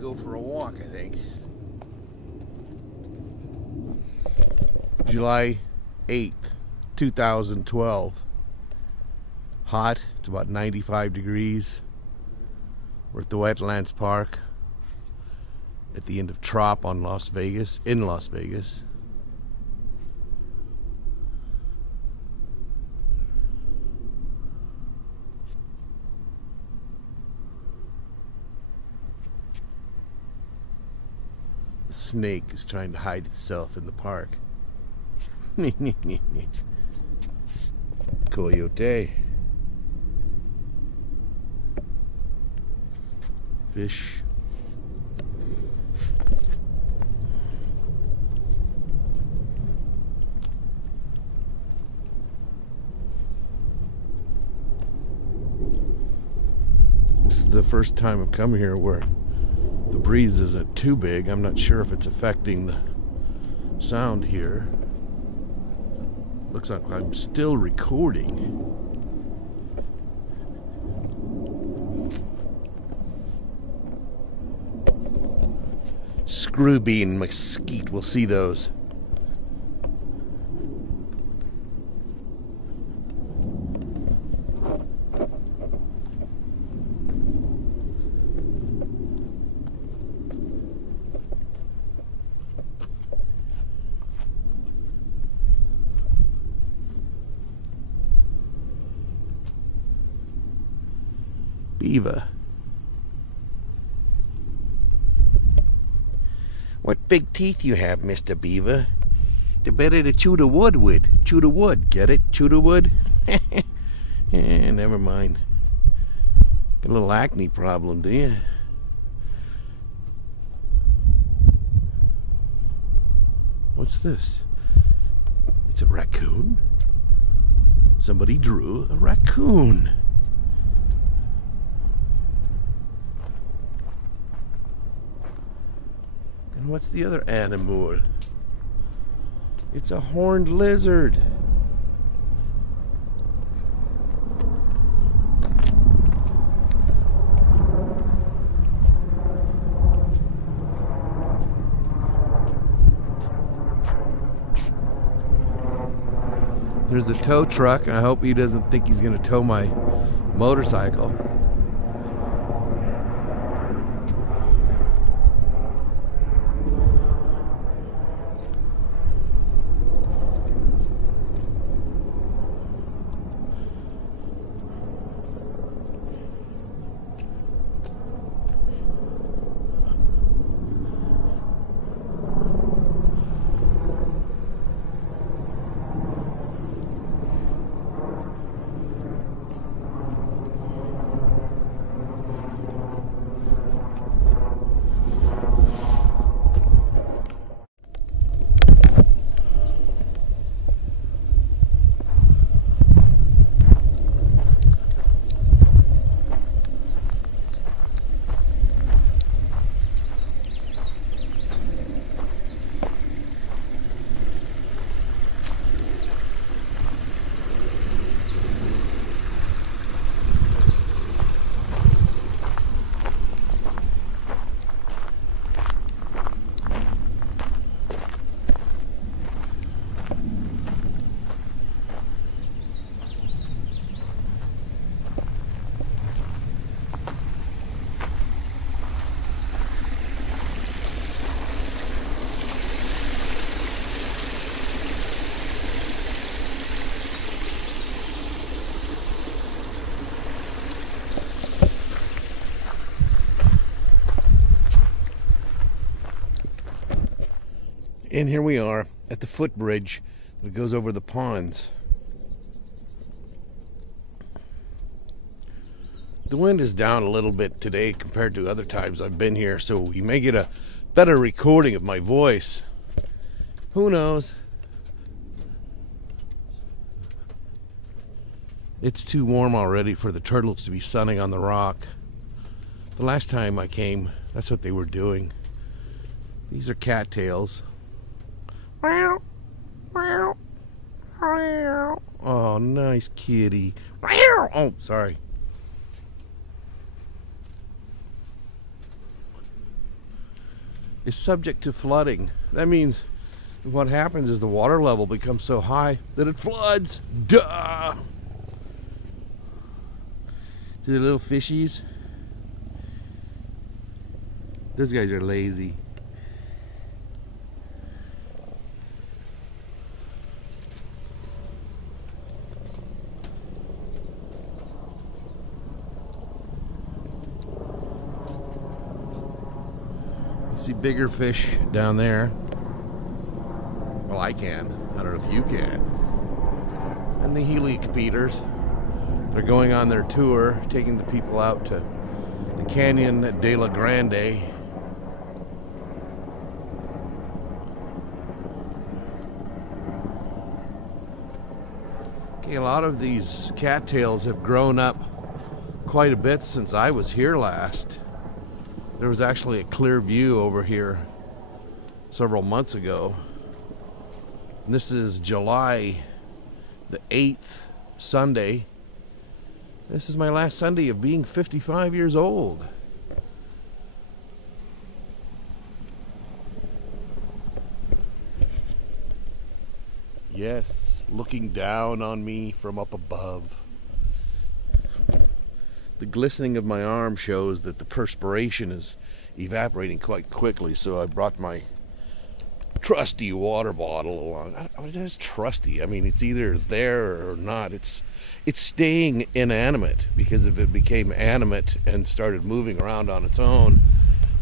go for a walk, I think. July 8th, 2012. Hot, it's about 95 degrees. We're at the Wetlands Park at the end of Trop on Las Vegas, in Las Vegas. The snake is trying to hide itself in the park. Coyote. Fish. This is the first time I've come here where the breeze isn't too big. I'm not sure if it's affecting the sound here. Looks like I'm still recording. Screwbee and mesquite, we'll see those. Beaver. What big teeth you have, Mr. Beaver. They're better to chew the wood with. Chew the wood, get it? Chew the wood? Never mind. Got a little acne problem, do you? What's this? It's a raccoon? Somebody drew a raccoon. And what's the other animal? It's a horned lizard. There's a tow truck. I hope he doesn't think he's going to tow my motorcycle. And here we are at the footbridge that goes over the ponds. The wind is down a little bit today compared to other times I've been here, so you may get a better recording of my voice. Who knows? It's too warm already for the turtles to be sunning on the rock. The last time I came, that's what they were doing. These are cattails. Oh, nice kitty. Oh, sorry. It's subject to flooding. That means what happens is the water level becomes so high that it floods. Duh! See the little fishies? Those guys are lazy. See bigger fish down there. Well, I can. I don't know if you can. And the helicopters. They're going on their tour, taking the people out to the Canyon de la Grande. Okay, a lot of these cattails have grown up quite a bit since I was here last. There was actually a clear view over here several months ago. And this is July the 8th, Sunday. This is my last Sunday of being 55 years old. Yes, looking down on me from up above. The glistening of my arm shows that the perspiration is evaporating quite quickly, so I brought my trusty water bottle along. It's trusty. I mean, it's either there or not. It's staying inanimate, because if it became animate and started moving around on its own,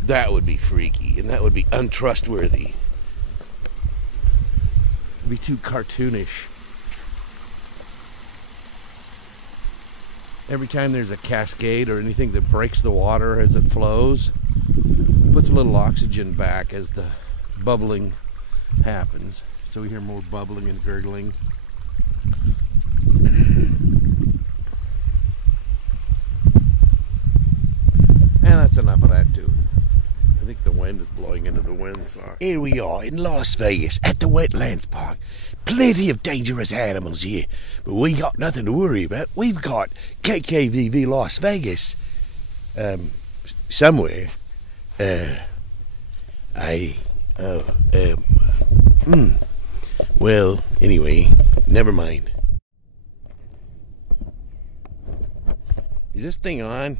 that would be freaky and that would be untrustworthy. It'd be too cartoonish. Every time there's a cascade or anything that breaks the water as it flows, puts a little oxygen back as the bubbling happens. So we hear more bubbling and gurgling. And that's enough of that too. I think the wind is blowing into the windsock. Here we are in Las Vegas at the Wetlands Park. Plenty of dangerous animals here, but we got nothing to worry about. We've got KKVV Las Vegas somewhere. Well, anyway, never mind. Is this thing on?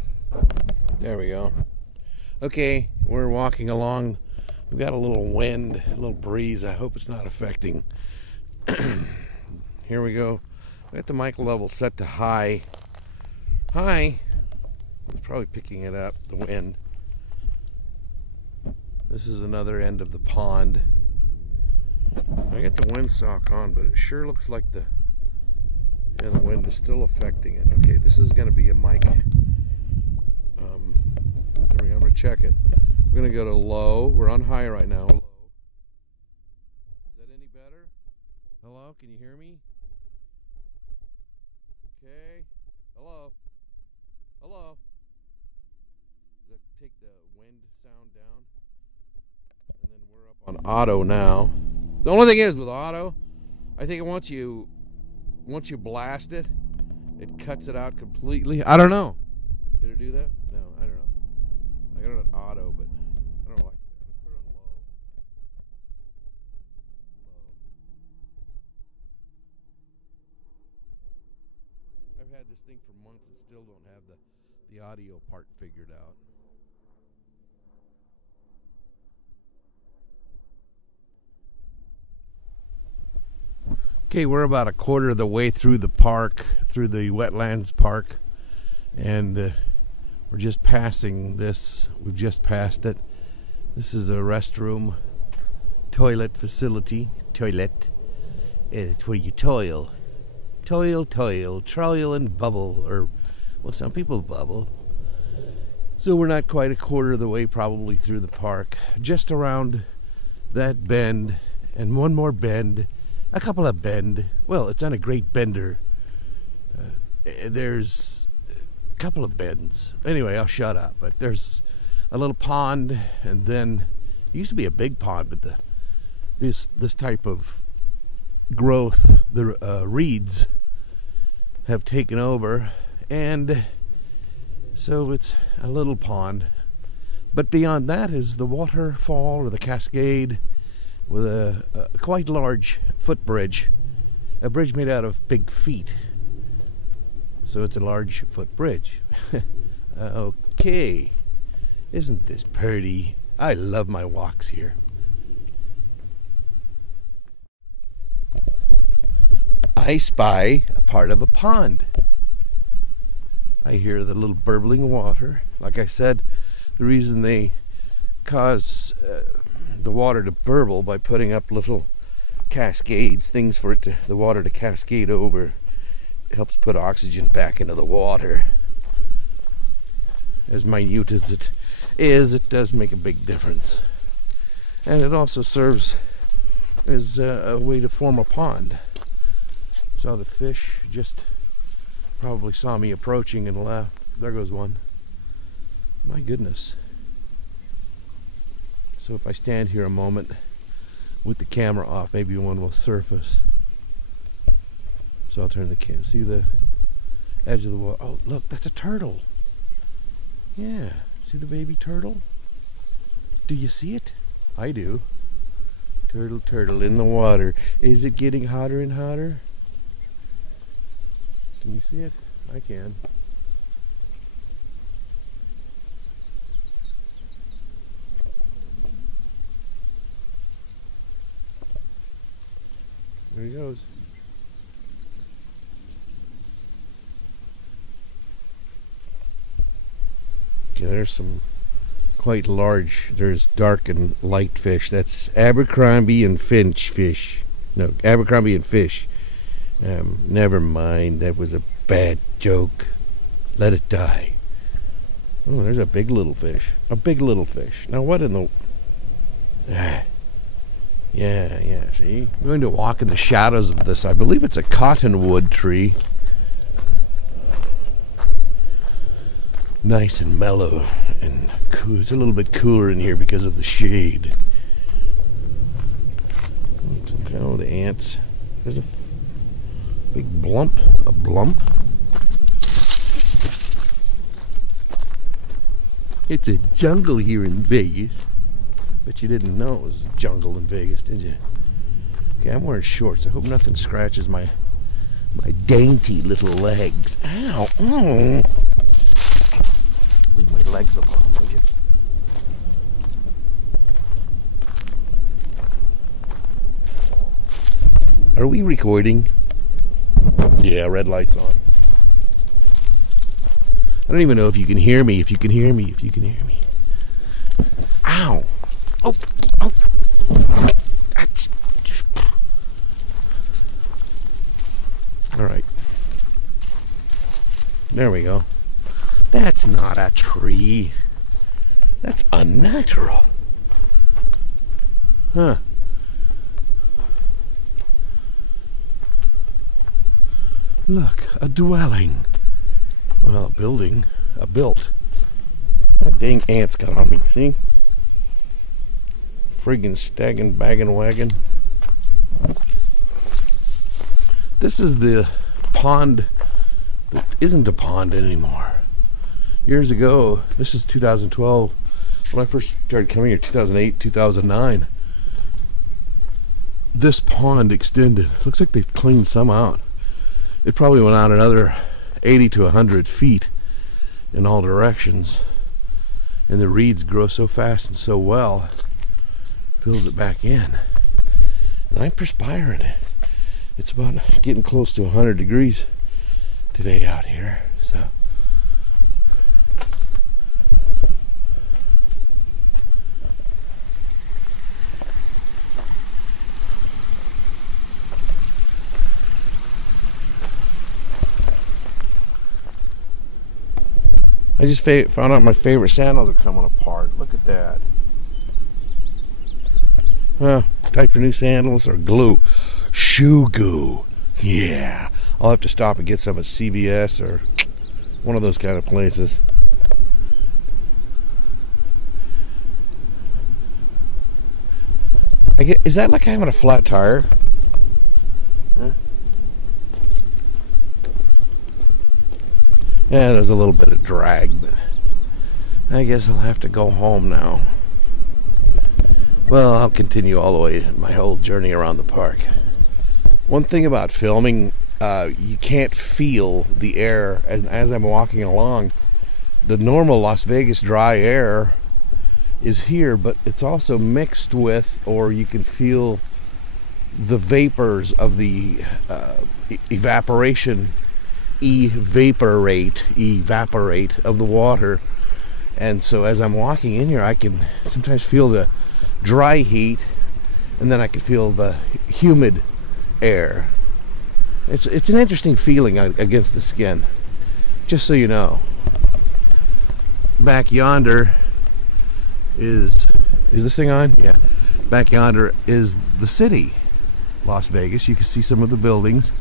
There we go. Okay, we're walking along. We've got a little wind, a little breeze. I hope it's not affecting. Here we go. We got the mic level set to high. High. It's probably picking it up, the wind. This is another end of the pond. I got the windsock on, but it sure looks like the wind is still affecting it. Okay, this is going to be a mic. There we go. I'm going to check it. We're going to go to low. We're on high right now. Low. Is that any better? Hello? Can you hear me? Okay. Hello? Hello? Does that take the wind sound down? And then we're up on auto now. The only thing is with auto, I think once you blast it, it cuts it out completely. I don't know. Did it do that? No, I don't know. I got it on auto, but I don't like it. Let's put it on low. I've had this thing for months and still don't have the audio part figured out. Okay, we're about a quarter of the way through the park, through the Wetlands Park, and we're just passing this. We've just passed it. This is a restroom, toilet facility. Toilet. It's where you toil. Toil, and bubble. Or, well, some people bubble. So we're not quite a quarter of the way probably through the park. Just around that bend, and one more bend. A couple of bend. Well, it's on a great bender. There's a couple of bends. Anyway, I'll shut up. But there's a little pond, and then it used to be a big pond, but this type of growth, the reeds have taken over, and so it's a little pond. But beyond that is the waterfall or the cascade, with a quite large footbridge, a bridge made out of big feet. So it's a large foot bridge. Okay, isn't this pretty? I love my walks here. I spy a part of a pond. I hear the little burbling water. Like I said, the reason they cause the water to burble by putting up little cascades, things for it to, the water to cascade over. It helps put oxygen back into the water. As minute as it is, it does make a big difference. And it also serves as a way to form a pond. Saw the fish just probably saw me approaching and left. There goes one. My goodness. So if I stand here a moment with the camera off, maybe one will surface. So I'll turn the camera. See the edge of the water? Oh, look, that's a turtle. Yeah, see the baby turtle? Do you see it? I do. Turtle in the water. Is it getting hotter and hotter? Can you see it? I can. goes. Okay, there's some quite large, there's dark and light fish. That's Abercrombie and Finch fish. No, Abercrombie and fish. Never mind, that was a bad joke. Let it die. Oh, there's a big little fish. A big little fish. Now what in the... Yeah, see? I'm going to walk in the shadows of this. I believe it's a cottonwood tree. Nice and mellow and cool. It's a little bit cooler in here because of the shade. Oh, the ants. There's a big blump. A blump? It's a jungle here in Vegas. But you didn't know it was a jungle in Vegas, did you? Okay, I'm wearing shorts. I hope nothing scratches my dainty little legs. Ow! Oh. Leave my legs alone, will you? Are we recording? Yeah, red light's on. I don't even know if you can hear me. If you can hear me. Ow! Oh! Alright. There we go. That's not a tree. That's unnatural. Huh. Look, a dwelling. Well, a building. A built. That dang ant's got on me, see? Friggin' staggin' baggin' wagon. This is the pond that isn't a pond anymore. Years ago, this is 2012, when I first started coming here, 2008, 2009, this pond extended. Looks like they've cleaned some out. It probably went out another 80 to 100 feet in all directions. And the reeds grow so fast and so well, fills it back in. And I'm perspiring. It's about getting close to 100 degrees today out here, so. I just found out my favorite sandals are coming apart. Look at that. Type for new sandals or glue. Shoe goo. Yeah. I'll have to stop and get some at CVS or one of those kind of places. Is that like having a flat tire? Huh? Yeah, there's a little bit of drag, but I guess I'll have to go home now. Well, I'll continue all the way my whole journey around the park. One thing about filming, you can't feel the air as I'm walking along. The normal Las Vegas dry air is here, but it's also mixed with, or you can feel the vapors of the evaporate of the water. And so as I'm walking in here, I can sometimes feel the dry heat, and then I can feel the humid air. It's an interesting feeling against the skin, just so you know. Back yonder is this thing on? Yeah. Back yonder is the city, Las Vegas. You can see some of the buildings.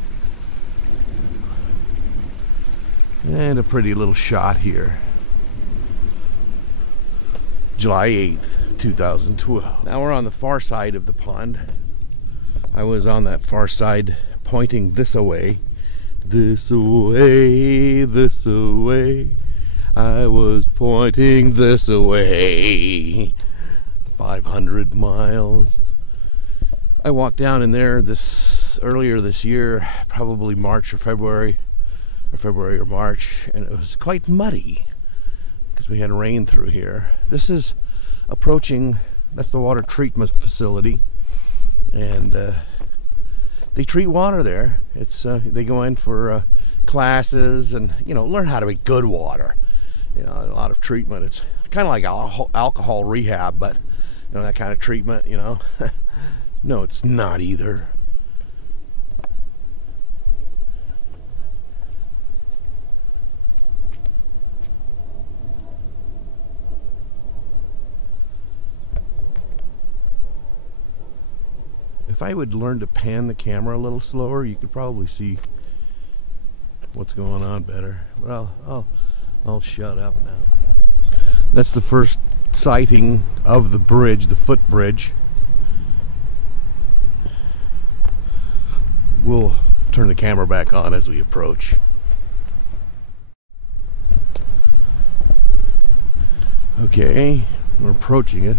And a pretty little shot here. July 8th, 2012. Now we're on the far side of the pond. I was on that far side pointing this away. This away, this away. I was pointing this away. 500 miles. I walked down in there earlier this year, probably March or February or March, and it was quite muddy because we had rain through here. This is approaching, that's the water treatment facility, and they treat water there. It's they go in for classes and, you know, learn how to make good water. You know, a lot of treatment. It's kind of like alcohol rehab, but, you know, that kind of treatment, you know. No, it's not either. If I would learn to pan the camera a little slower, you could probably see what's going on better. Well, I'll shut up now. That's the first sighting of the bridge, the footbridge. We'll turn the camera back on as we approach. Okay, we're approaching it.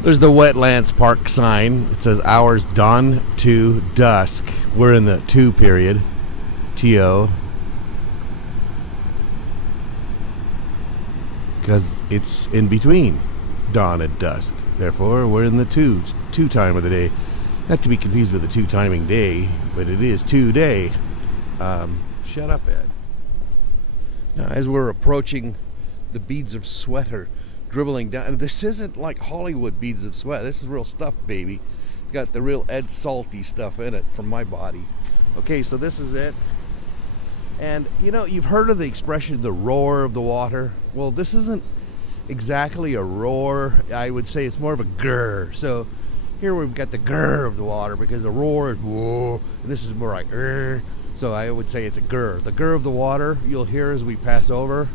There's the Wetlands Park sign. It says hours dawn to dusk. We're in the 2 period. TO. Because it's in between dawn and dusk. Therefore, we're in the 2 time of the day. Not to be confused with the 2 timing day, but it is 2 day. Shut up, Ed. Now, as we're approaching, the beads of sweat are dribbling down. And this isn't like Hollywood beads of sweat. This is real stuff, baby. It's got the real Ed Salty stuff in it from my body. Okay, so this is it. And, you know, you've heard of the expression, the roar of the water. Well, this isn't exactly a roar. I would say it's more of a grr. So here we've got the grr of the water, because the roar is whoa, and this is more like grr. So I would say it's a grr. The grr of the water you'll hear as we pass over.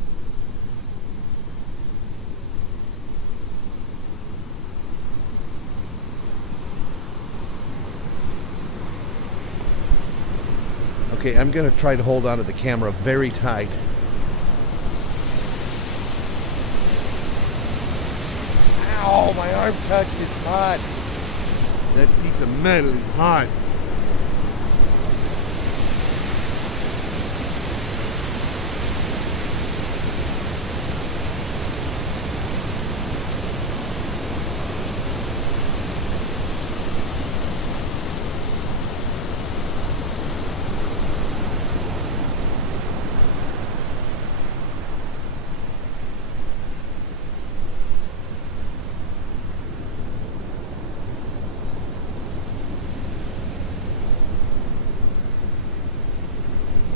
Okay, I'm going to try to hold on to the camera very tight. Ow, my arm touched, it's hot. That piece of metal is hot.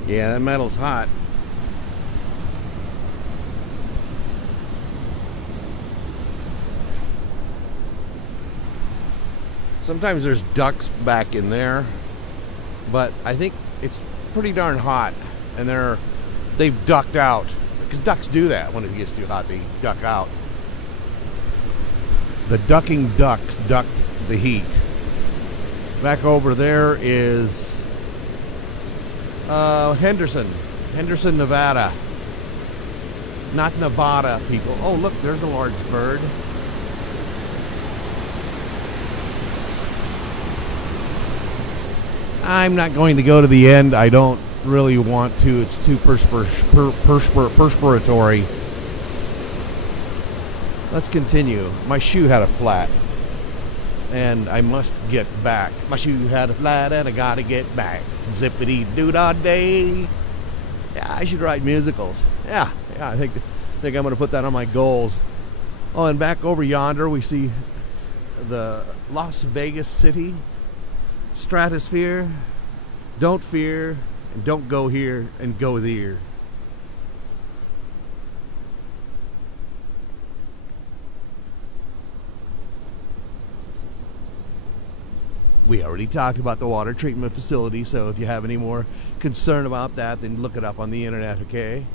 Yeah, that metal's hot. Sometimes there's ducks back in there, but I think it's pretty darn hot, and they've ducked out, because ducks do that when it gets too hot. They duck out. The ducking ducks duck the heat. Back over there is Henderson, Nevada. Not Nevada, people. Oh, look, there's a large bird. I'm not going to go to the end. I don't really want to. It's too perspiratory. Let's continue. My shoe had a flat, and I must get back. My shoe had a flat, and I gotta get back. Zippity-doo-dah-day. Yeah, I should write musicals. Yeah, I think I'm going to put that on my goals. Oh, and back over yonder we see the Las Vegas city stratosphere. Don't fear, and don't go here, and go there. We already talked about the water treatment facility, so if you have any more concern about that, then look it up on the internet, okay?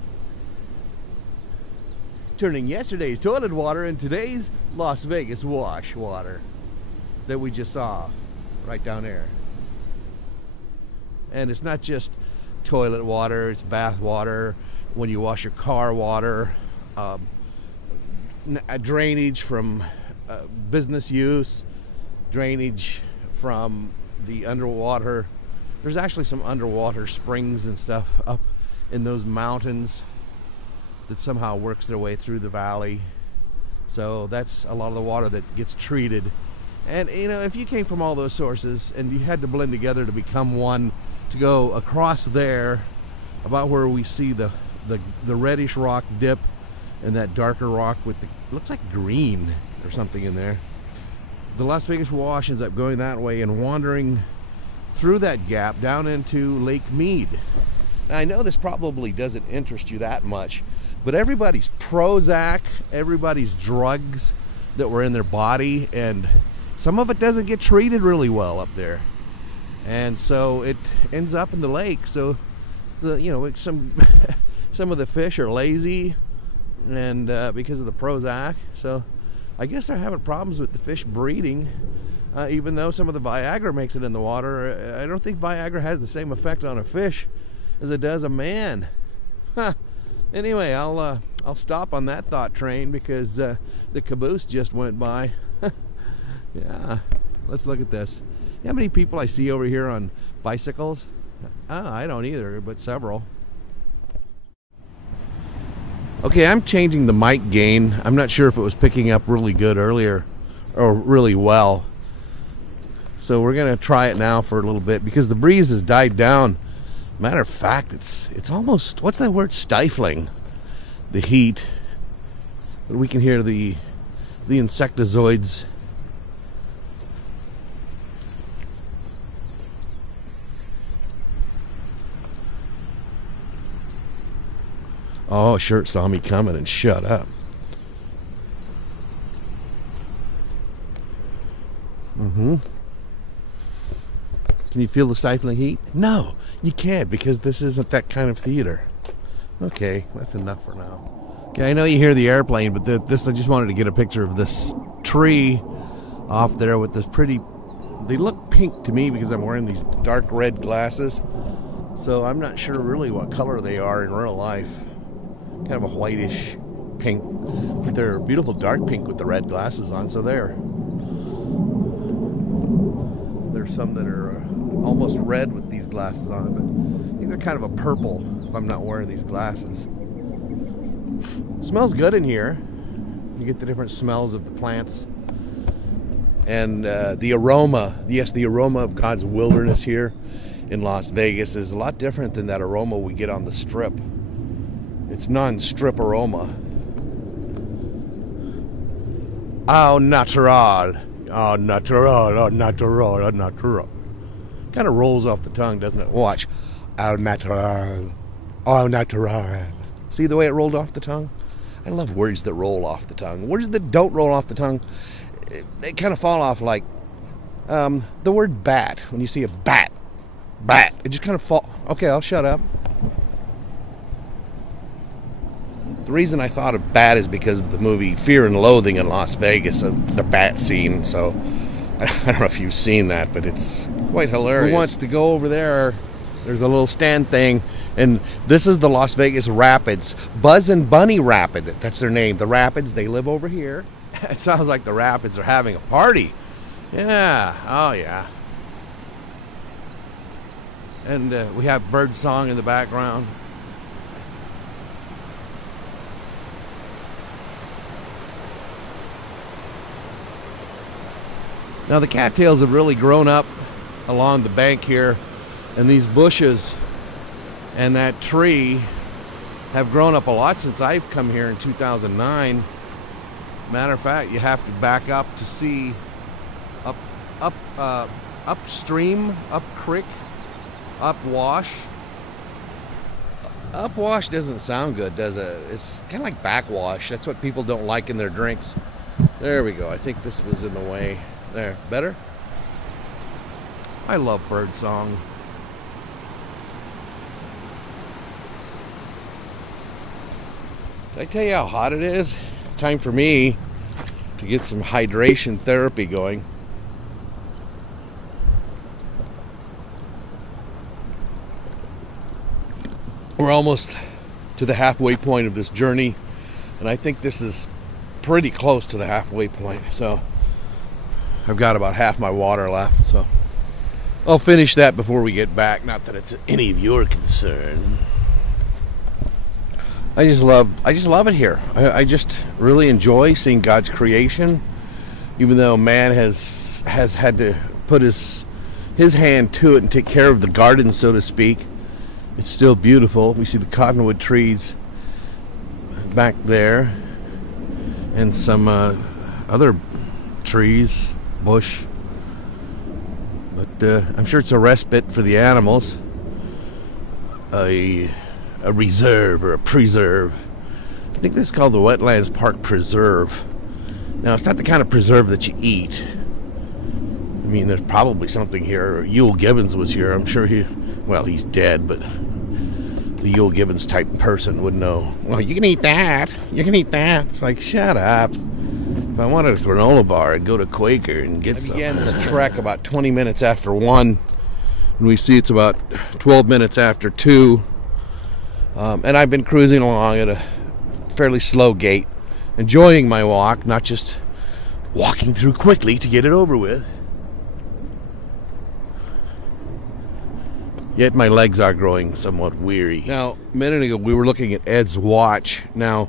Turning yesterday's toilet water into today's Las Vegas wash water that we just saw right down there. And it's not just toilet water, it's bath water, when you wash your car water, drainage from business use, drainage from the underwater There's actually some underwater springs and stuff up in those mountains that somehow works their way through the valley. So that's a lot of the water that gets treated. And you know, if you came from all those sources and you had to blend together to become one, to go across there, about where we see the reddish rock dip and that darker rock with the, looks like green or something in there. The Las Vegas Wash ends up going that way and wandering through that gap down into Lake Mead. Now, I know this probably doesn't interest you that much, but everybody's Prozac, everybody's drugs that were in their body, and some of it doesn't get treated really well up there. And so it ends up in the lake. So some of the fish are lazy, and because of the Prozac. So I guess they're having problems with the fish breeding, even though some of the Viagra makes it in the water. I don't think Viagra has the same effect on a fish as it does a man. Huh. Anyway, I'll stop on that thought train because the caboose just went by. Yeah, let's look at this. You know how many people I see over here on bicycles? I don't either, but several. Okay, I'm changing the mic gain. I'm not sure if it was picking up really good earlier or really well. So we're gonna try it now for a little bit because the breeze has died down. Matter of fact, it's almost, what's that word? Stifling the heat. But we can hear the insectozoids. Oh, sure, saw me coming and shut up. Can you feel the stifling heat? No, you can't, because this isn't that kind of theater. Okay, that's enough for now. Okay, I know you hear the airplane, but this, I just wanted to get a picture of this tree off there with this pretty, they look pink to me because I'm wearing these dark red glasses. So I'm not sure really what color they are in real life. Kind of a whitish pink, but they're beautiful dark pink with the red glasses on. So there's some that are almost red with these glasses on, but I think they're kind of a purple if I'm not wearing these glasses. Smells good in here. You get the different smells of the plants and the aroma. Yes, the aroma of God's wilderness here in Las Vegas is a lot different than that aroma we get on the Strip. It's non-strip aroma. Au natural. Au natural. Au natural. Au natural. Kind of rolls off the tongue, doesn't it? Watch. Au natural. Au natural. See the way it rolled off the tongue? I love words that roll off the tongue. Words that don't roll off the tongue, they kind of fall off like the word bat. When you see a bat. Bat. It just kind of fall. Okay, I'll shut up. The reason I thought of bat is because of the movie Fear and Loathing in Las Vegas, the bat scene. So I don't know if you've seen that, but it's quite hilarious. Who wants to go over there? There's a little stand thing, and this is the Las Vegas Rapids. Buzz and Bunny Rapid, that's their name. The Rapids, they live over here. It sounds like the Rapids are having a party. Yeah, oh yeah. And we have bird song in the background. Now the cattails have really grown up along the bank here, and these bushes and that tree have grown up a lot since I've come here in 2009. Matter of fact, you have to back up to see upstream, up creek, upwash. Upwash doesn't sound good, does it? It's kind of like backwash. That's what people don't like in their drinks. There we go. I think this was in the way. There, better? I love bird song. Did I tell you how hot it is? It's time for me to get some hydration therapy going. We're almost to the halfway point of this journey, and I think this is pretty close to the halfway point. So I've got about half my water left, so I'll finish that before we get back. Not that it's any of your concern. I just love it here. I just really enjoy seeing God's creation, even though man has had to put his hand to it and take care of the garden, so to speak. It's still beautiful. We see the cottonwood trees back there, and some other trees, bush. But I'm sure it's a respite for the animals. A reserve or a preserve. I think this is called the Wetlands Park Preserve. Now, it's not the kind of preserve that you eat. I mean, there's probably something here. Yule Gibbons was here. I'm sure he's dead, but the Yule Gibbons type person would know. Well, you can eat that. You can eat that. It's like, shut up. If I wanted a granola bar, I'd go to Quaker and get some. I began this trek about 20 minutes after 1. And we see it's about 12 minutes after 2. And I've been cruising along at a fairly slow gait, enjoying my walk, not just walking through quickly to get it over with. Yet my legs are growing somewhat weary. Now, a minute ago we were looking at Ed's watch. Now,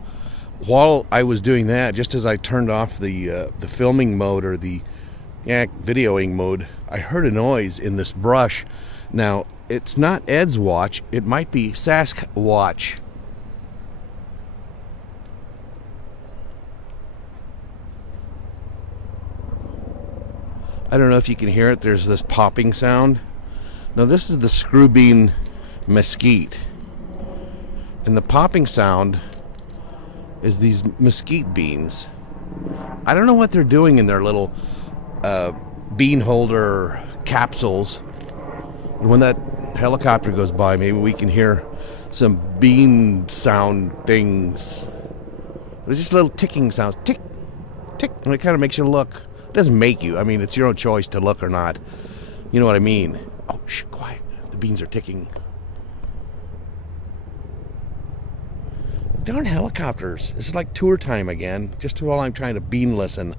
while I was doing that, just as I turned off the filming mode or the videoing mode, I heard a noise in this brush. Now, it's not Ed's watch. It might be Sasquatch. I don't know if you can hear it. There's this popping sound. Now, this is the screwbean mesquite. And the popping sound is these mesquite beans. I don't know what they're doing in their little bean holder capsules. And when that helicopter goes by, maybe we can hear some bean sound things. There's just little ticking sounds. Tick, tick. And it kind of makes you look. It doesn't make you. I mean, it's your own choice to look or not. You know what I mean? Oh, shh, quiet. The beans are ticking. Darn helicopters. This is like tour time again. Just while I'm trying to bean listen.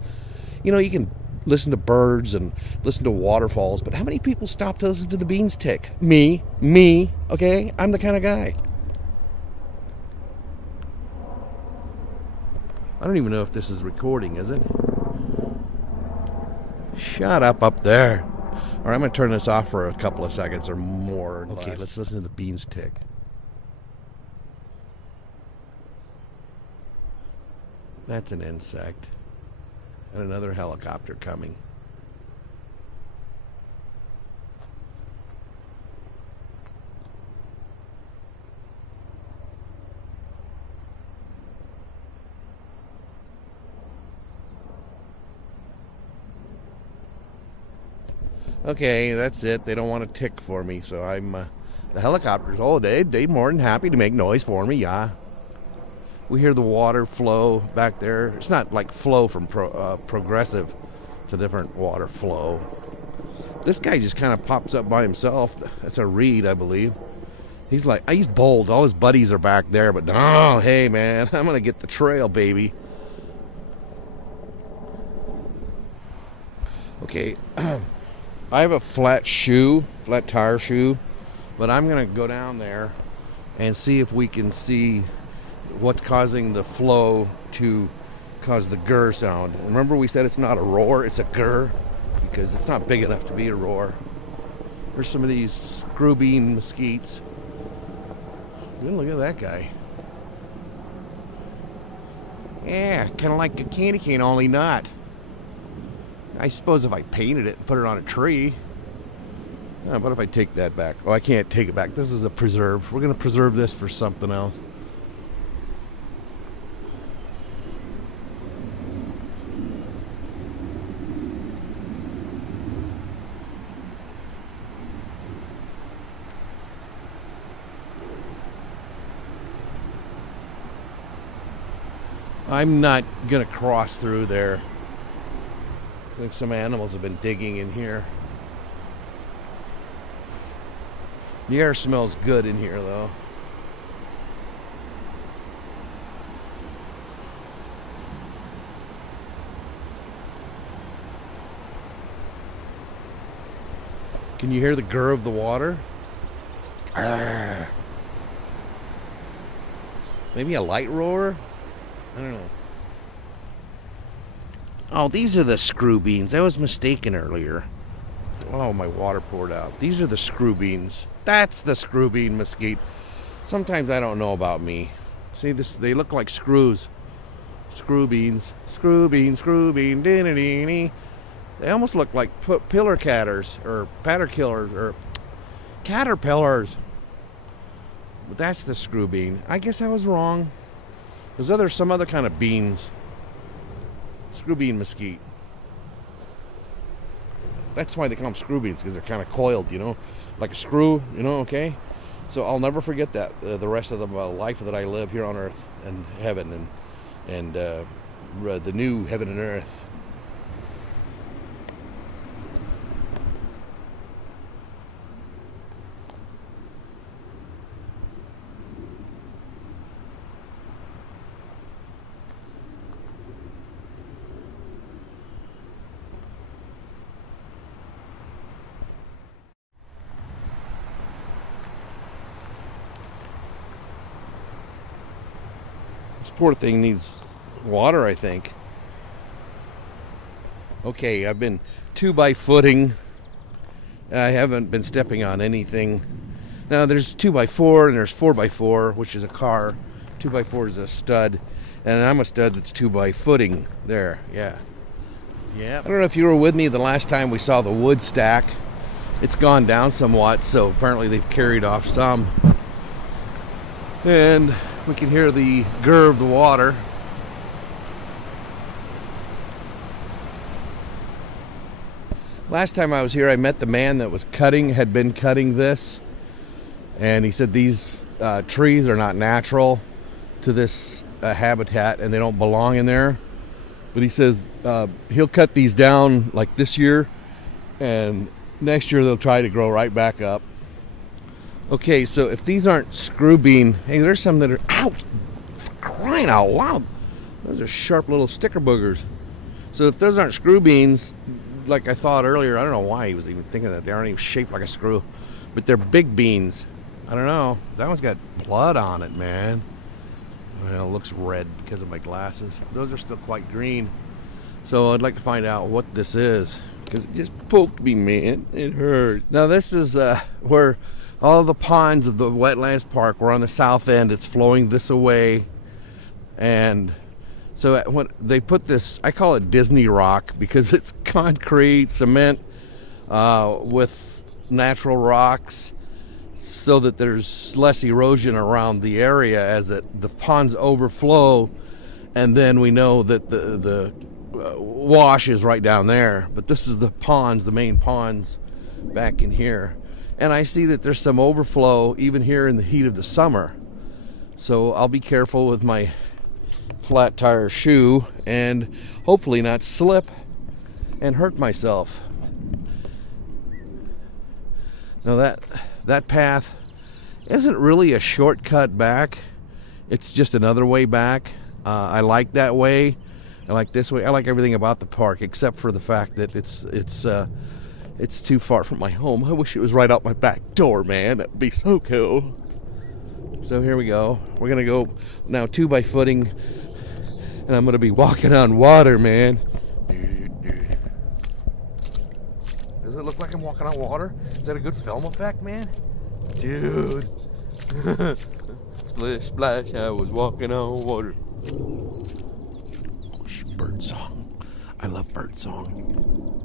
You know, you can listen to birds and listen to waterfalls, but how many people stop to listen to the beans tick? Me, okay? I'm the kind of guy. I don't even know if this is recording, is it? Shut up there. All right, I'm going to turn this off for a couple of seconds or more. Okay, let's listen to the beans tick. That's an insect. And another helicopter coming. Okay, that's it. They don't want to tick for me, so I'm the helicopters. Oh, they more than happy to make noise for me. Yeah. We hear the water flow back there. It's not like flow from Progressive. It's a different water flow. This guy just kind of pops up by himself. That's a reed, I believe. He's like, he's bold. All his buddies are back there, but no, hey, man, I'm going to get the trail, baby. Okay, I have a flat tire shoe, but I'm going to go down there and see if we can see what's causing the flow to cause the grr sound. Remember we said it's not a roar, it's a grr, because it's not big enough to be a roar. There's some of these screwbean mesquites. Look at that guy. Yeah, kind of like a candy cane, only not. I suppose if I painted it and put it on a tree. What if I take that back? Oh, I can't take it back. This is a preserve. We're going to preserve this for something else. I'm not going to cross through there. I think some animals have been digging in here. The air smells good in here, though. Can you hear the gurr of the water? Arr. Maybe a light roar? I don't know. Oh, these are the screw beans. I was mistaken earlier. Oh, my water poured out. These are the screw beans. That's the screw bean mesquite. Sometimes I don't know about me. See this? They look like screws. Screw beans. Screw bean. Screw bean. They almost look like pillar catters or caterpillars or caterpillars. But that's the screw bean. I guess I was wrong. There's some other kind of beans. Screw bean mesquite. That's why they call them screw beans, because they're kind of coiled, you know, like a screw, you know, okay? So I'll never forget that the rest of the life that I live here on earth and heaven and the new heaven and earth. This poor thing needs water, I think. Okay, I've been 2x-footing. I haven't been stepping on anything. Now there's 2x4 and there's 4x4, which is a car. 2x4 is a stud, and I'm a stud that's 2x-footing. There, yeah. Yeah. I don't know if you were with me the last time we saw the wood stack. It's gone down somewhat, so apparently they've carried off some. And we can hear the gurr of the water. Last time I was here, I met the man that had been cutting this, and he said these trees are not natural to this habitat and they don't belong in there. But he says he'll cut these down like this year, and next year they'll try to grow right back up. Okay, so if these aren't screw bean, hey, there's some that are, ow, for crying out loud. Those are sharp little sticker boogers. So if those aren't screw beans, like I thought earlier, I don't know why he was even thinking that. They aren't even shaped like a screw, but they're big beans. I don't know. That one's got blood on it, man. Well, it looks red because of my glasses. Those are still quite green. So I'd like to find out what this is, because it just poked me, man. It hurt. Now this is where all the ponds of the Wetlands Park were on the south end. It's flowing this away. And so when they put this, I call it Disney rock, because it's concrete, cement, with natural rocks, so that there's less erosion around the area as the ponds overflow. And then we know that the wash is right down there. But this is the ponds, the main ponds back in here. And I see that there's some overflow even here in the heat of the summer. So I'll be careful with my flat tire shoe and hopefully not slip and hurt myself. Now that path isn't really a shortcut back. It's just another way back. I like that way. I like this way. I like everything about the park except for the fact that it's too far from my home. I wish it was right out my back door, man. That'd be so cool. So here we go. We're gonna go now 2x-footing, and I'm gonna be walking on water, man. Does it look like I'm walking on water? Is that a good film effect, man? Dude. Splish splash, I was walking on water. Bird song. I love bird song.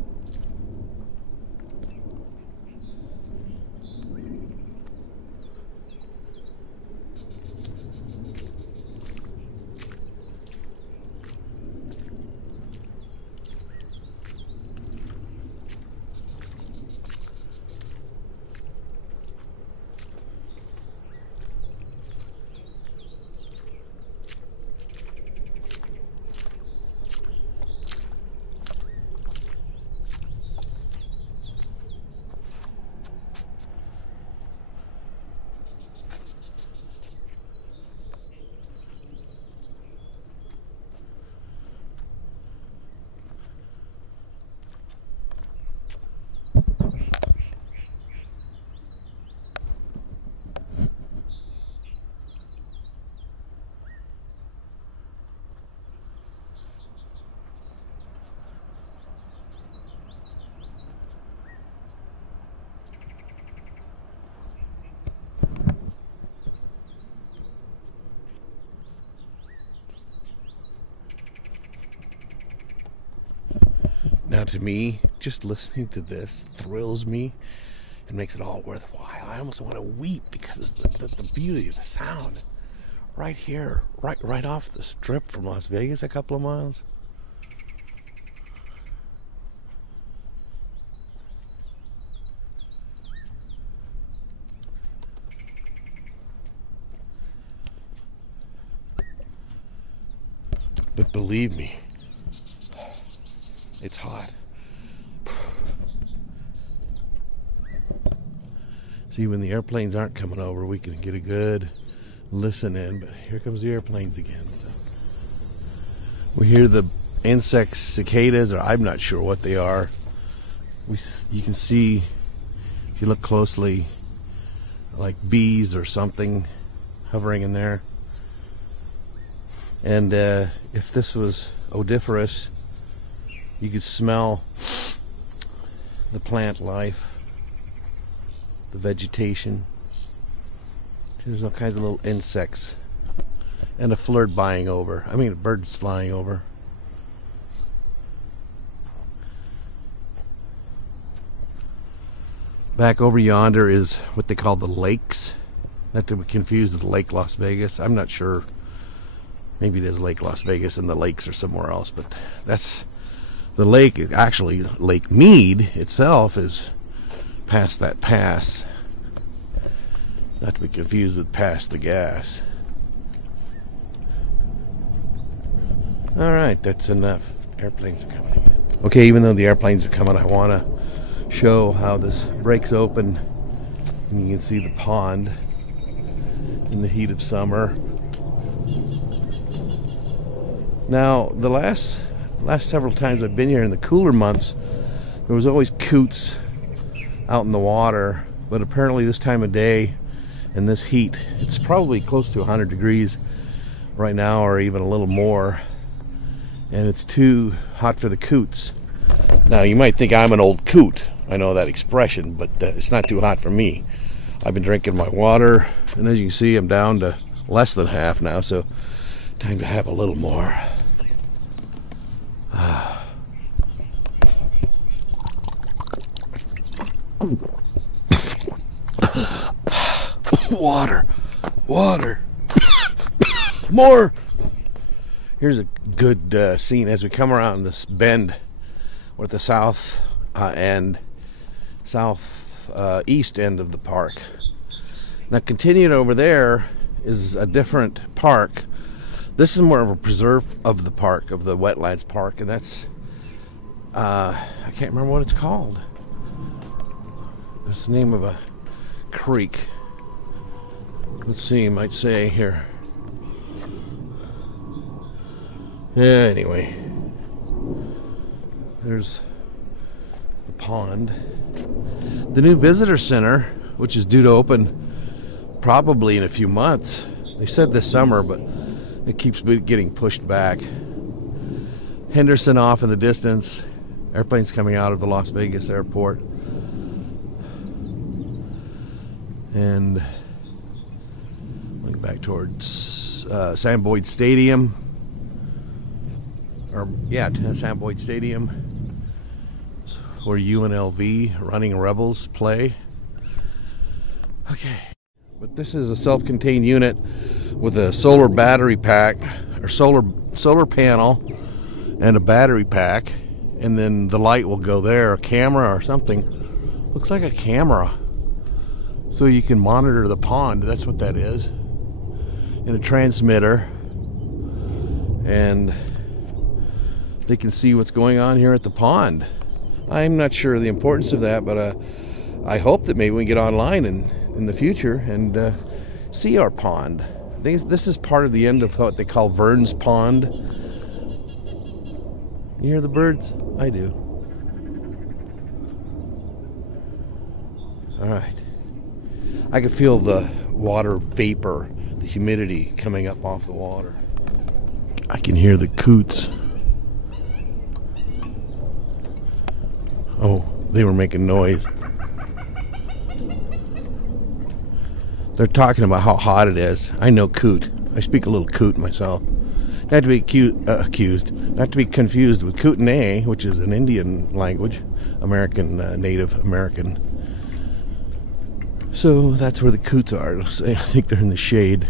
Now to me, just listening to this thrills me and makes it all worthwhile. I almost want to weep because of the beauty of the sound. Right here, right off the strip from Las Vegas, a couple of miles. But believe me, it's hot. See, when the airplanes aren't coming over, we can get a good listen in, but here comes the airplanes again. So we hear the insects, cicadas, or I'm not sure what they are. You can see, if you look closely, like bees or something hovering in there. And if this was odoriferous, you could smell the plant life, the vegetation. There's all kinds of little insects. And a bird flying over. Birds flying over. Back over yonder is what they call the lakes. Not to be confused with Lake Las Vegas. I'm not sure. Maybe it is Lake Las Vegas and the lakes are somewhere else, but that's the lake. Actually, Lake Mead itself is past that pass. Not to be confused with Past the Gas. Alright, that's enough. Airplanes are coming. Okay, even though the airplanes are coming, I want to show how this breaks open. And you can see the pond in the heat of summer. Now, the last several times I've been here in the cooler months, there was always coots out in the water, but apparently this time of day and this heat, it's probably close to 100 degrees right now, or even a little more, and it's too hot for the coots. Now, you might think I'm an old coot. I know that expression, but it's not too hot for me. I've been drinking my water, and as you can see, I'm down to less than half now, so time to have a little more. Water. More. Here's a good scene as we come around this bend. We're at the south east end of the park. Now, continuing over there is a different park. This is more of a preserve of the park, of the Wetlands Park, and that's I can't remember what it's called. It's the name of a creek. Let's see, you might say here. Yeah, anyway. There's the pond. The new visitor center, which is due to open probably in a few months. They said this summer, but it keeps getting pushed back. Henderson off in the distance. Airplanes coming out of the Las Vegas airport. And looking back towards Sam Boyd Stadium. Sam Boyd Stadium, where UNLV, Running Rebels, play. Okay, but this is a self-contained unit with a solar battery pack, or solar panel, and a battery pack, and then the light will go there, a camera or something. Looks like a camera, so you can monitor the pond. That's what that is, and a transmitter, and they can see what's going on here at the pond. I'm not sure of the importance of that, but I hope that maybe we can get online in the future and see our pond. This is part of the end of what they call Vern's Pond. You hear the birds? I do. All right. I can feel the water vapor, the humidity coming up off the water. I can hear the coots. Oh, they were making noise. They're talking about how hot it is. I know coot. I speak a little coot myself. Not to be accused. Not to be confused with Kootenai, which is an Indian language, American, Native American. So that's where the coots are. I think they're in the shade.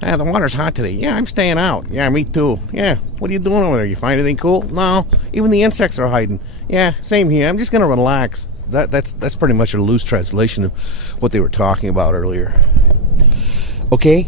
The water's hot today. Yeah, I'm staying out. Yeah, me too. Yeah, what are you doing over there? You find anything cool? No, even the insects are hiding. Yeah, same here. I'm just gonna relax. That's pretty much a loose translation of what they were talking about earlier. Okay,